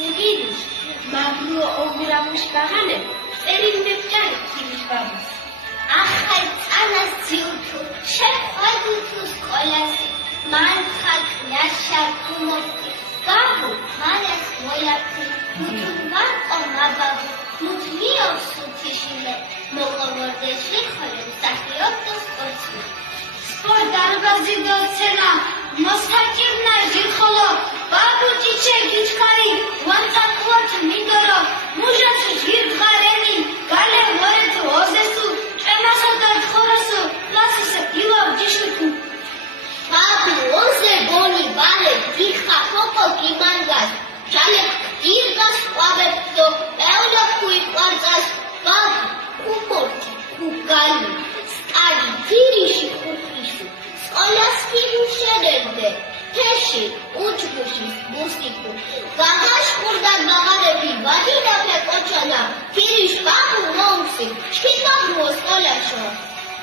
სიღირიშ მაგრო ოგურამუშ ბაღანებ წერილმებჭარი ქირიშ ბაბუს ახალ წანას ძიუთუ შეხვედუთუ სკოლასი მან ხაკნაშა კუმოთი ბაბუ მანეს მოიათი მუთუნ ვარყო მაბაბუ მუთ მიოსუ თიშილე მოყოვორდეში ხოლე მსახიობდო სპორტსმენი სპორტ დარბაზი დოცენა მოსაჭირნა ჟიხოლო ბაბუ ჭიჩე გიჩქარი ვანწაკუათ მიდორო მუჟაც ჟირდღარენი გალე მორეთუ ოზესუ ჭემასო და თხორასო ლასისე დილავ ჯიშუთუ ბაბუ ოზე ბონი ბალე დიხა ხოკო გიმანგას ჯალე ირგას ყვავებდო ეულა ხუი ყვარწას ბაბუ კუმორთი კუგალი სტალი ძირიში ხუხიშუ სკოლას ხილუ შედერდე თეში უჩგუში ბუსტიკუ გაგაშკურდან მაღარები ვაჯინაფე კოჩანა ქირიშ ბაბუ მომსი ჩქინაბუო სკოლაშო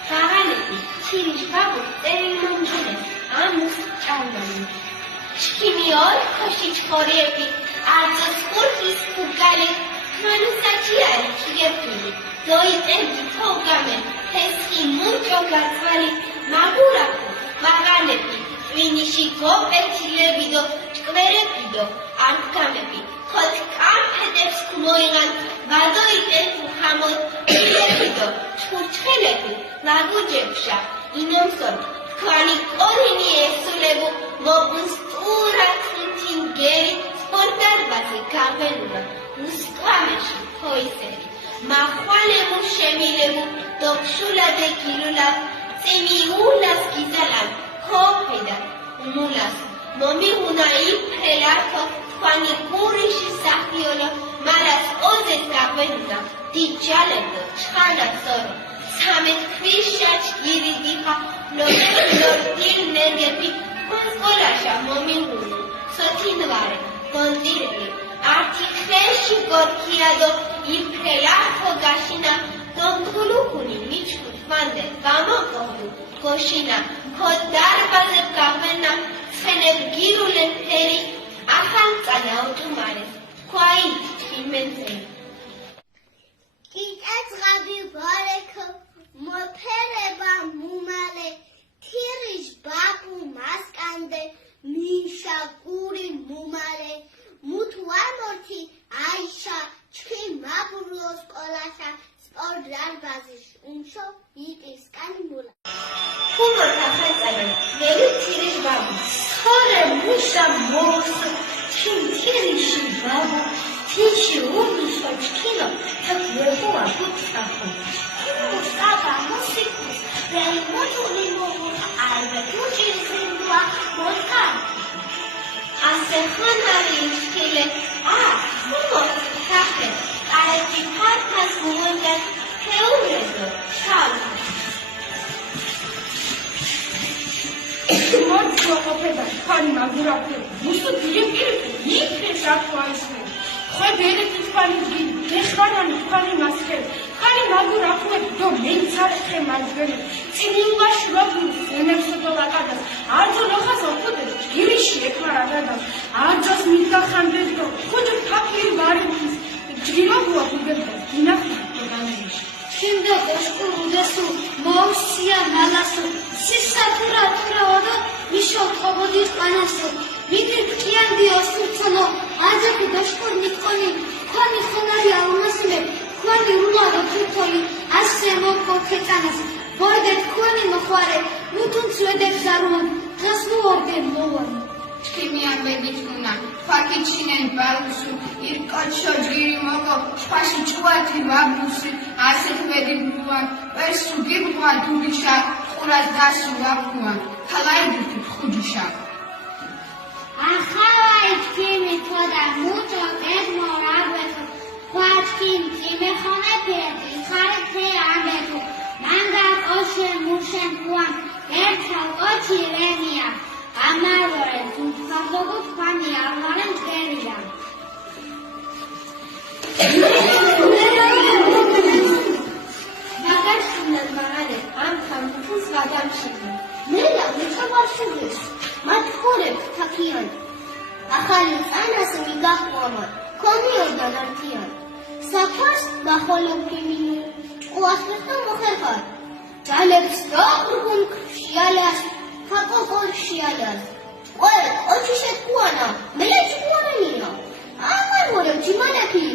ღაღანები ქირიშ ბაბუ წერილმომჯულე ამუს ჭავლანი ჩქიმიორ ქოში ჩხორიები არძოს ხურხის კუგალი ხანუსაჩიარი ქიგებდული დოიწერდი თოგამე თესხი მუნჭო გაცვალი მაგურაკუ მაღანები ვინიში გოპეთილებიდო ჭკვერებიდო არდგამები ხოთ კამფედებს მოიღან ვადოიტენთუ ხამოთ ილებიდო ჩხურჩხელები ლაგუჯებშა ინომსოთ თქვანი კორინი ესულებუ მოგუნსტურა თუნთინ გერი სპორტდარბაზი გაველულა უსკვამეში ხოისერი მახვალებუ შემილებუ დოქშულადე გილულა წიმიულას გიზალან ქოფედა უმულას მომიღუნა იფრელართო თქვანი გურიში სახიოლო მარას ოზეს გაგვენუდა დიჯალებდო ჩხანასორო სამეთ ქვიშაჩ გირიდიხა ლორტინ ნერგები სკოლაშა მომიღუნუ სოთინვარე გონდირები ართი ხეში გორქიადო იფრელართო გაშინა დონგულუქუნი მიჩქუ თმანდე გამოყოლუ გოშინა ხოთ დარბაზებ გაღვენა ცხენებ გირულებ ფერი ახალწანა უტუმარეს ქვაი თიმენწენი კიკეცღაბი ბარეკო მოფერება მუმალე თირიშ ბაბუ მასკანდე მიშა გური მუმალე მუთუამორთი აიშა ჩხი მაბურო სკოლაშა სპორტ დარბაზის უმშო იკისკანი მულა ხუმროთა ხალწანა მერი თირიშ ბაბუ ხორე მუშა მოვსო თირიში ბაბუ თიში უმიშო ჩქინო თექუა ხუთსახო უსაბა მუსიკუს ველი მოტული მოვუხ არბე თუჭიზინდუა მოთა ასე ხანარი ჩქილე ხუმროთ ხახე აეთი ფართას გუონდა თეურეზო ჩალო მოძო ყოფება ხანი მაგურაფე მუსო დირექტირი იფრეს აკვალისმე ხვედერი თითქანი გეხარანი თქანი მასხე ხანი მაგურაფე დო მეცარხე მაჯველი წინიულაში რობუ ზენებსო დო ლაკადას არძო ლოხას ოფუდეს გირიში ეკმარადადა არძოს მიდახანდეთ დო ხუჯ თაფლი ვარების ჯგირობუა გუგებდა დინახი დანეში შინდო ოშკურუდესუ მოუსია მალასუ სისაფურა თრაოდო მიშო ხობოდი ყანასუ მიდი კიანდი ოსუცონო აძაკი დოშკურ ნიკონი ქონი ხონარი ალმასმე ქონი რულადო თუთოლი ასე მოკოქეწანას ბორდე თქვენი მოხვარე მუთუნ ცვედებ ზარუან დღეს ნუორდე მოვარი ჩქიმიან მეგიჩუნა ფაკიჩინენ ბალუსუ ირკოჩო ჯგირი მოგო შფაში ჭუათი ვაბუსი ასეთ მეგიბუან ვერსუ გიბუა დუგიშა ყურას დასუ ვაფუან ხალაიდუთი ხუჯიშა ახალაი ჩქიმი თოდა მუჭო ედმო რაბეთო ხვაჩკიმ წიმეხონე ფერდი ხარე თე ამბეთო მანგა ოშე მუშენ ხუან ერთხელ ოჩი რენია ამარვორე თუნთაღოგო თქვანი არვარენ წერია მაგაშინან მაგალე ამ თამთუს გადამშინე მელა მიჩაბარშუდეს მათ ხორებ თაქიან ახალი წანას მიგახვამოთ ანართიან. საფარს მახოლობგიმინი, ყუახერხა მოხერხარ. ჯალებს დაყრგუნ ქშიალას, ხაკოყოლ შიალას. ყოლ, ოჩიშეთ კუანა, მელეჩ კუანენია. ამარ ვორემ ჯიმანაკი